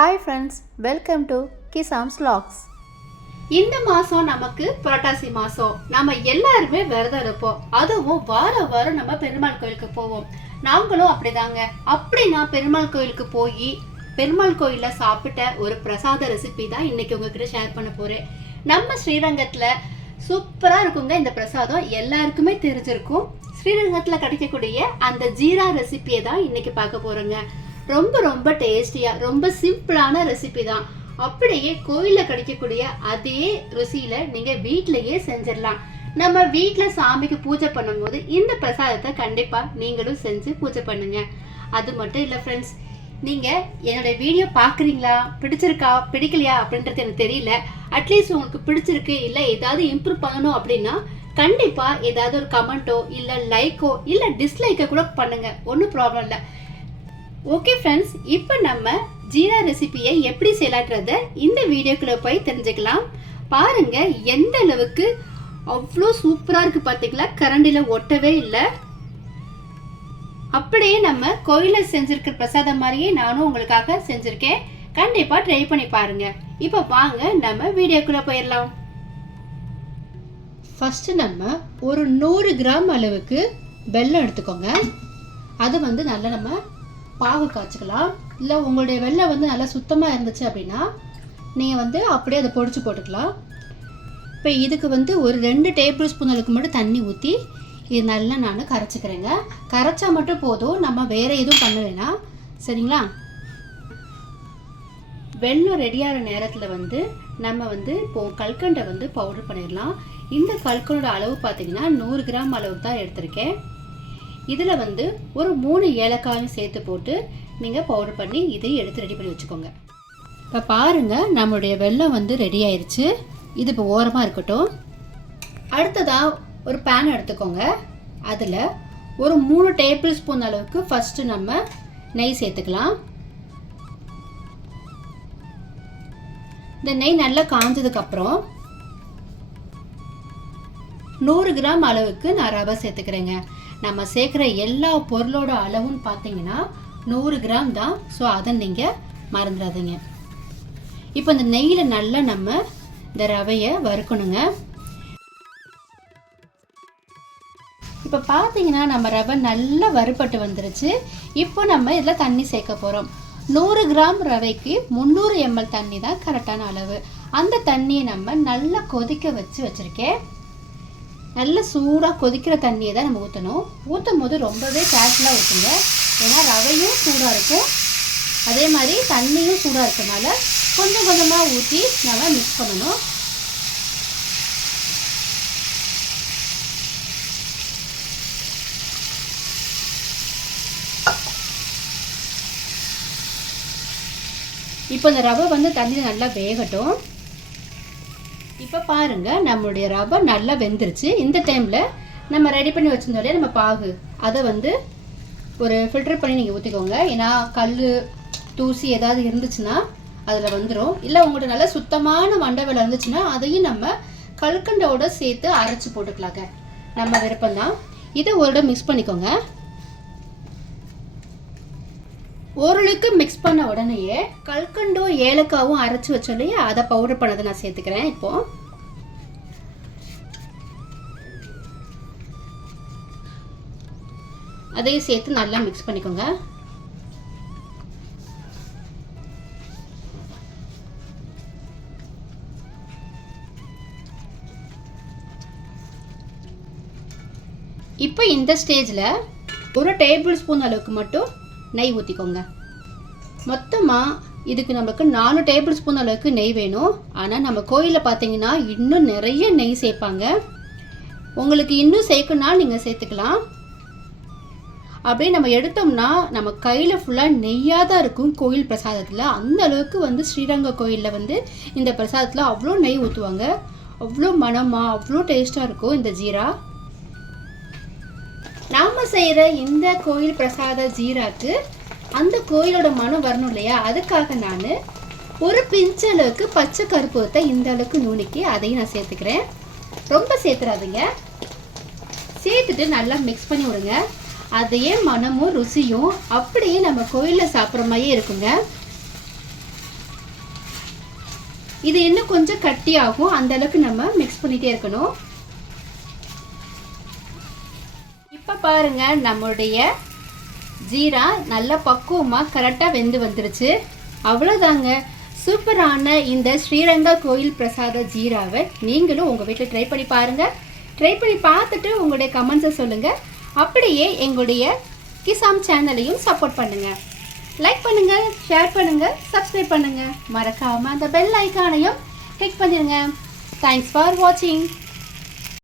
Hi friends welcome to கிசாம்ஸ் லாக்ஸ் இந்த மாதம் நமக்கு புரட்டாசி மாதம் நம்ம எல்லாருமே விரதம் இருப்போம். அதுவும் வார வாரம் நம்ம பெருமாள் கோயிலுக்கு போவோம். நாங்களும் அப்படிதாங்க. அப்படி நான் பெருமாள் கோயிலுக்கு போய் பெருமாள் கோயிலில் சாப்பிட்ட ஒரு பிரசாத ரெசிபி தான் இன்னைக்கு உங்ககிட்ட ஷேர் பண்ண போகிறேன் நம்ம ஸ்ரீரங்கத்தில் சூப்பராக இருக்குங்க இந்த பிரசாதம். எல்லாருக்குமே தெரிஞ்சிருக்கும். ஸ்ரீரங்கத்தில் கிடைக்கக்கூடிய அந்த ஜீரா ரெசிபியை தான் இன்னைக்கு பார்க்க போகிறோங்க ரொம்ப ரொம்ப டேஸ்டியாக ரொம்ப சிம்பிளான ரெசிபி தான். அப்படியே கோயிலில் கிடைக்கக்கூடிய அதே ருசியில் நீங்கள் வீட்டிலையே செஞ்சிடலாம். நம்ம வீட்டில் சாமிக்கு பூஜை பண்ணும்போது இந்த பிரசாதத்தை கண்டிப்பாக நீங்களும் செஞ்சு பூஜை பண்ணுங்க. அது மட்டும் இல்லை ஃப்ரெண்ட்ஸ் நீங்கள் என்னோட வீடியோ பார்க்குறீங்களா? பிடிச்சிருக்கா? பிடிக்கலையா? அப்படின்றது எனக்கு தெரியல. அட்லீஸ்ட் உங்களுக்கு பிடிச்சிருக்கு இல்லை ஏதாவது இம்ப்ரூவ் பண்ணணும் அப்படின்னா கண்டிப்பாக ஏதாவது ஒரு கமெண்ட்டோ இல்லை லைக்கோ இல்லை டிஸ்லைக்கோ கூட பண்ணுங்கள் ஒன்றும் ப்ராப்ளம் இல்லை. ஓகே ஃப்ரெண்ட்ஸ் இப்போ நம்ம ஜீரா ரெசிபியை எப்படி செய்யலான்றத இந்த வீடியோக்குள்ளே போய் தெரிஞ்சுக்கலாம். பாருங்கள் எந்த அளவுக்கு அவ்வளோ சூப்பராக இருக்குது பார்த்தீங்களா கரண்டில் ஒட்டவே இல்லை. அப்படியே நம்ம கோயிலில் செஞ்சுருக்கிற பிரசாதம் மாதிரியே நானும் உங்களுக்காக செஞ்சுருக்கேன். கண்டிப்பாக ட்ரை பண்ணி பாருங்கள் இப்போ வாங்க நம்ம வீடியோக்குள்ளே போயிடலாம். ஃபஸ்ட்டு நம்ம ஒரு நூறு கிராம் அளவுக்கு வெல்லம் எடுத்துக்கோங்க. அது வந்து நல்லா நம்ம பாகு காய்ச்சிக்கலாம். இல்லை உங்களுடைய வெள்ளம் வந்து நல்லா சுத்தமாக இருந்துச்சு அப்படின்னா நீங்கள் வந்து அப்படியே அதை பொடிச்சு போட்டுக்கலாம். இப்போ இதுக்கு வந்து ஒரு ரெண்டு டேபிள் ஸ்பூன் அளவுக்கு மட்டும் தண்ணி ஊற்றி இது நல்லா நான் கரைச்சிக்கிறேங்க. கரைச்சா மட்டும் போதும் நம்ம வேறு எதுவும் பண்ண வேணாம். சரிங்களா? வெள்ளம் ரெடியாகிற நேரத்தில் வந்து நம்ம வந்து இப்போ கல்கண்டை வந்து பவுடர் பண்ணிடலாம். இந்த கல்கண்டோட அளவு பார்த்தீங்கன்னா நூறு கிராம் அளவுக்கு தான் எடுத்திருக்கேன். இதில் வந்து ஒரு மூணு ஏலக்காயும் சேர்த்து போட்டு நீங்கள் பவுடர் பண்ணி இதையும் எடுத்து ரெடி பண்ணி வச்சுக்கோங்க. இப்போ பாருங்கள் நம்மளுடைய வெல்லம் வந்து ரெடி ஆயிடுச்சு இது இப்போ ஓரமாக இருக்கட்டும். அடுத்ததாக ஒரு பேன் எடுத்துக்கோங்க. அதில் ஒரு மூணு டேபிள் ஸ்பூன் அளவுக்கு ஃபஸ்ட்டு நம்ம நெய் சேர்த்துக்கலாம். இந்த நெய் நல்லா காஞ்சதுக்கப்புறம் நூறு கிராம் அளவுக்கு நான் ரவை சேர்த்துக்கிறேங்க. நம்ம சேர்க்குற எல்லா பொருளோட அளவும் பார்த்தீங்கன்னா நூறு கிராம் தான். ஸோ அதை நீங்கள் மறந்துடாதீங்க இப்போ இந்த நெய்யில் நல்லா நம்ம இந்த ரவையை வறுக்கணுங்க. இப்போ பார்த்தீங்கன்னா நம்ம ரவை நல்லா வறுபட்டு வந்துருச்சு. இப்போ நம்ம இதில் தண்ணி சேர்க்க போகிறோம் நூறு கிராம் ரவைக்கு முந்நூறு எம்எல் தண்ணி தான் கரெக்டான அளவு. அந்த தண்ணியை நம்ம நல்லா கொதிக்க வச்சு வச்சுருக்கேன். நல்ல சூடாக கொதிக்கிற தண்ணியை தான் நம்ம ஊற்றணும் ஊற்றும் போது ரொம்பவே கேர்ஃபுல்லாக ஊற்றுங்க ஏன்னா ரவையும் சூடாக இருக்கும். அதே மாதிரி தண்ணியும் சூடாக இருக்கனால கொஞ்சம் கொஞ்சமாக ஊற்றி நம்ம மிக்ஸ் பண்ணணும். இப்போ இந்த ரவை வந்து தண்ணியில் நல்லா வேகட்டும். இப்போ பாருங்க நம்மளுடைய ரவை நல்லா வெந்துருச்சு. இந்த டைமில் நம்ம ரெடி பண்ணி வச்சிருந்தோம் நம்ம பாகு. அதை வந்து ஒரு ஃபில்டர் பண்ணி நீங்கள் ஊற்றிக்கோங்க ஏன்னா கல் தூசி ஏதாவது இருந்துச்சுன்னா அதில் வந்துடும் இல்லை உங்கள்கிட்ட நல்லா சுத்தமான மண்டை இருந்துச்சுன்னா அதையும் நம்ம கல்கண்டோட சேர்த்து அரைச்சி போட்டுக்கலாங்க. நம்ம விருப்பம்தான். இதை ஒரு மிக்ஸ் பண்ணிக்கோங்க. ஓரளவுக்கு மிக்ஸ் பண்ண உடனேயே கல்கண்டும் ஏலக்காவும் அரைச்சி வச்சோம் இல்லையா அதை பவுடர் பண்ணதை நான் சேர்த்துக்கிறேன் இப்போ. அதையும் சேர்த்து நல்லா மிக்ஸ் பண்ணிக்கோங்க. இப்போ இந்த ஸ்டேஜில் ஒரு டேபிள் ஸ்பூன் அளவுக்கு மட்டும் நெய் ஊற்றிக்கோங்க மொத்தமாக இதுக்கு நமக்கு நாலு டேபிள் ஸ்பூன் அளவுக்கு நெய் வேணும். ஆனால் நம்ம கோயிலில் பார்த்தீங்கன்னா இன்னும் நிறைய நெய் சேர்ப்பாங்க. உங்களுக்கு இன்னும் சேர்க்கணும்னா நீங்கள் சேர்த்துக்கலாம். அப்படியே நம்ம எடுத்தோம்னா நம்ம கையில் ஃபுல்லாக நெய்யாக தான் இருக்கும் கோயில் பிரசாதத்தில். அந்த அளவுக்கு வந்து ஸ்ரீரங்க கோயிலில் வந்து இந்த பிரசாதத்தில் அவ்வளோ நெய் ஊற்றுவாங்க அவ்வளோ மனமாக அவ்வளோ டேஸ்ட்டாக இருக்கும் இந்த ஜீரா. செய்கிற இந்த கோயில் பிரசாத ஜீராக்கு அந்த கோயிலோட மனம் வரணும் இல்லையா? அதுக்காக நான் ஒரு பிஞ்ச அளவுக்கு பச்சை கருப்பூரத்தை இந்த அளவுக்கு நுணுக்கி அதையும் நான் சேர்த்துக்கிறேன். ரொம்ப சேர்த்துறாதீங்க. சேர்த்துட்டு நல்லா மிக்ஸ் பண்ணி விடுங்க. அதையே மனமும் ருசியும் அப்படியே நம்ம கோயிலில் சாப்பிட்ற மாதிரியே இருக்குங்க. இது இன்னும் கொஞ்சம் கட்டியாகும். அந்த அளவுக்கு நம்ம மிக்ஸ் பண்ணிகிட்டே இருக்கணும். இப்போ பாருங்கள் நம்மளுடைய ஜீரா நல்லா பக்குவமாக கரெக்டாக வெந்து வந்துருச்சு. அவ்வளோதாங்க சூப்பரான இந்த ஸ்ரீரங்கா கோயில் பிரசாத ஜீராவை நீங்களும் உங்கள் வீட்டில் ட்ரை பண்ணி பாருங்கள் ட்ரை பண்ணி பார்த்துட்டு உங்களுடைய கமெண்ட்ஸை சொல்லுங்கள் அப்படியே எங்களுடைய கிசாம் சேனலையும் சப்போர்ட் பண்ணுங்கள் லைக் பண்ணுங்கள் ஷேர் பண்ணுங்கள் சப்ஸ்கிரைப் பண்ணுங்கள் மறக்காமல் அந்த பெல் ஐக்கானையும் கிளிக் பண்ணிடுங்க தேங்க்ஸ் ஃபார் வாட்சிங்